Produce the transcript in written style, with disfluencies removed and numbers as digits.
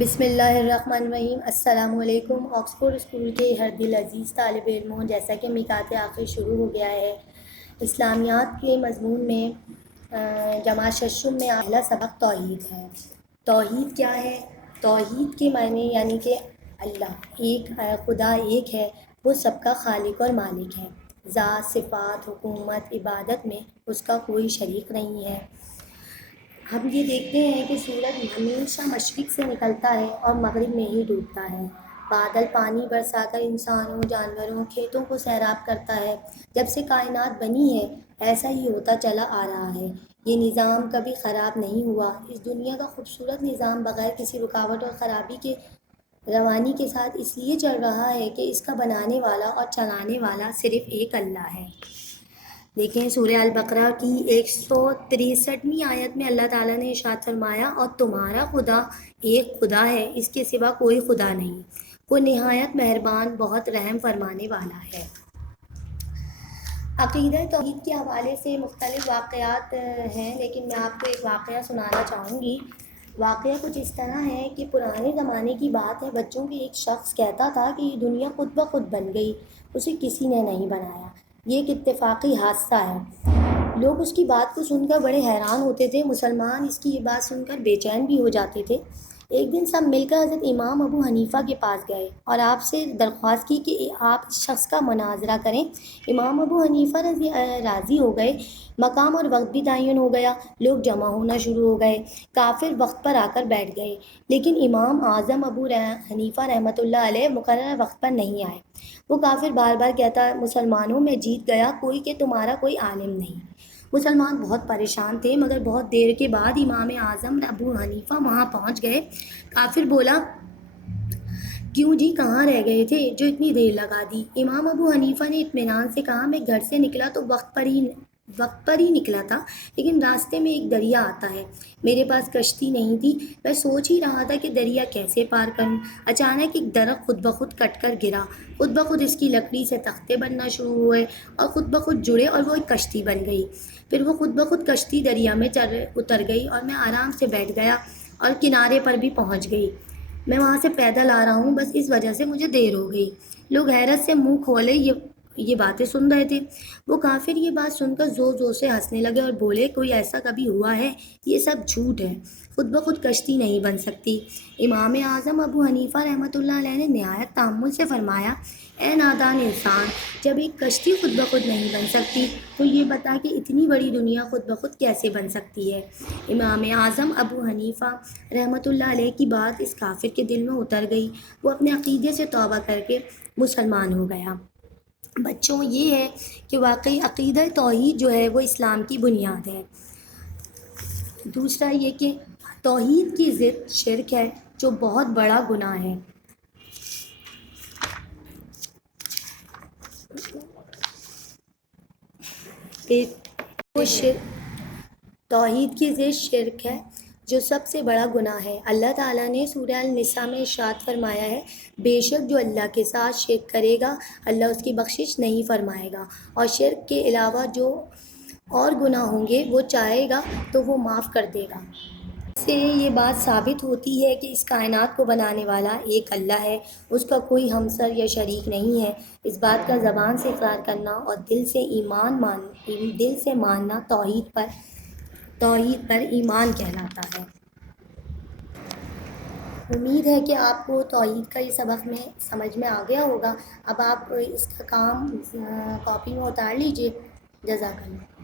بسم اللہ الرحمن الرحیم۔ السلام علیکم۔ آکسفورڈ اسکول کے ہر دل عزیز طالب علموں، جیسا کہ میقات آخر شروع ہو گیا ہے، اسلامیات کے مضمون میں جماعت ششم میں اگلا سبق توحید ہے۔ توحید کیا ہے؟ توحید کے معنی یعنی کہ اللہ ایک خدا ایک ہے، وہ سب کا خالق اور مالک ہے۔ ذات، صفات، حکومت، عبادت میں اس کا کوئی شریک نہیں ہے۔ ہم یہ دیکھتے ہیں کہ سورج ہمیشہ مشرق سے نکلتا ہے اور مغرب میں ہی ڈوبتا ہے۔ بادل پانی برسا کر انسانوں، جانوروں، کھیتوں کو سیراب کرتا ہے۔ جب سے کائنات بنی ہے ایسا ہی ہوتا چلا آ رہا ہے۔ یہ نظام کبھی خراب نہیں ہوا۔ اس دنیا کا خوبصورت نظام بغیر کسی رکاوٹ اور خرابی کے روانی کے ساتھ اس لیے چل رہا ہے کہ اس کا بنانے والا اور چلانے والا صرف ایک اللہ ہے۔ دیکھیں سورہ البقرہ کی 163ویں آیت میں اللہ تعالیٰ نے ارشاد فرمایا، اور تمہارا خدا ایک خدا ہے، اس کے سوا کوئی خدا نہیں، وہ نہایت مہربان، بہت رحم فرمانے والا ہے۔ عقیدہ توحید کے حوالے سے مختلف واقعات ہیں، لیکن میں آپ کو ایک واقعہ سنانا چاہوں گی۔ واقعہ کچھ اس طرح ہے کہ پرانے زمانے کی بات ہے، بچوں کے ایک شخص کہتا تھا کہ یہ دنیا خود بخود بن گئی، اسے کسی نے نہیں بنایا، یہ ایک اتفاقی حادثہ ہے۔ لوگ اس کی بات کو سن کر بڑے حیران ہوتے تھے، مسلمان اس کی یہ بات سن کر بے چین بھی ہو جاتے تھے۔ ایک دن سب مل کر حضرت امام ابو حنیفہ کے پاس گئے اور آپ سے درخواست کی کہ آپ اس شخص کا مناظرہ کریں۔ امام ابو حنیفہ راضی ہو گئے۔ مقام اور وقت بھی تعین ہو گیا، لوگ جمع ہونا شروع ہو گئے۔ کافر وقت پر آ کر بیٹھ گئے، لیکن امام اعظم ابو حنیفہ رحمۃ اللہ علیہ مقررہ وقت پر نہیں آئے۔ وہ کافر بار بار کہتا، مسلمانوں میں جیت گیا کوئی کہ تمہارا کوئی عالم نہیں۔ مسلمان بہت پریشان تھے، مگر بہت دیر کے بعد امام اعظم ابو حنیفہ وہاں پہنچ گئے۔ کافر بولا، کیوں جی، کہاں رہ گئے تھے جو اتنی دیر لگا دی؟ امام ابو حنیفہ نے اطمینان سے کہا، میں گھر سے نکلا تو وقت پر ہی نکلا تھا، لیکن راستے میں ایک دریا آتا ہے، میرے پاس کشتی نہیں تھی، میں سوچ ہی رہا تھا کہ دریا کیسے پار کروں۔ اچانک ایک درخت خود بخود کٹ کر گرا، خود بخود اس کی لکڑی سے تختے بننا شروع ہوئے اور خود بخود جڑے اور وہ ایک کشتی بن گئی۔ پھر وہ خود بخود کشتی دریا میں اتر گئی اور میں آرام سے بیٹھ گیا اور کنارے پر بھی پہنچ گئی۔ میں وہاں سے پیدل آ رہا ہوں، بس اس وجہ سے مجھے دیر ہو گئی۔ لوگ حیرت سے منہ کھولے یہ باتیں سن رہے تھے۔ وہ کافر یہ بات سن کر زور زور سے ہنسنے لگے اور بولے، کوئی ایسا کبھی ہوا ہے؟ یہ سب جھوٹ ہے، خود بخود کشتی نہیں بن سکتی۔ امام اعظم ابو حنیفہ رحمۃ اللہ علیہ نے نہایت تأمل سے فرمایا، اے نادان انسان، جب ایک کشتی خود بخود نہیں بن سکتی تو یہ بتا کہ اتنی بڑی دنیا خود بخود کیسے بن سکتی ہے؟ امام اعظم ابو حنیفہ رحمۃ اللہ علیہ کی بات اس کافر کے دل میں اتر گئی، وہ اپنے عقیدے سے توبہ کر کے مسلمان ہو گیا۔ بچوں، یہ ہے کہ واقعی عقیدہ توحید جو ہے وہ اسلام کی بنیاد ہے۔ دوسرا یہ کہ توحید کی ضد شرک ہے، جو بہت بڑا گناہ ہے۔ توحید کی ضد شرک ہے، جو سب سے بڑا گناہ ہے۔ اللہ تعالیٰ نے سورہ النساء میں ارشاد فرمایا ہے، بے شک جو اللہ کے ساتھ شرک کرے گا اللہ اس کی بخشش نہیں فرمائے گا، اور شرک کے علاوہ جو اور گناہ ہوں گے وہ چاہے گا تو وہ معاف کر دے گا۔ اس سے یہ بات ثابت ہوتی ہے کہ اس کائنات کو بنانے والا ایک اللہ ہے، اس کا کوئی ہمسر یا شریک نہیں ہے۔ اس بات کا زبان سے اقرار کرنا اور دل سے ماننا توحید پر ایمان کہلاتا ہے۔ امید ہے کہ آپ کو توحید کا یہ سبق میں سمجھ میں آ گیا ہوگا۔ اب آپ اس کا کام کاپی میں اتار لیجئے۔ جزاک اللہ۔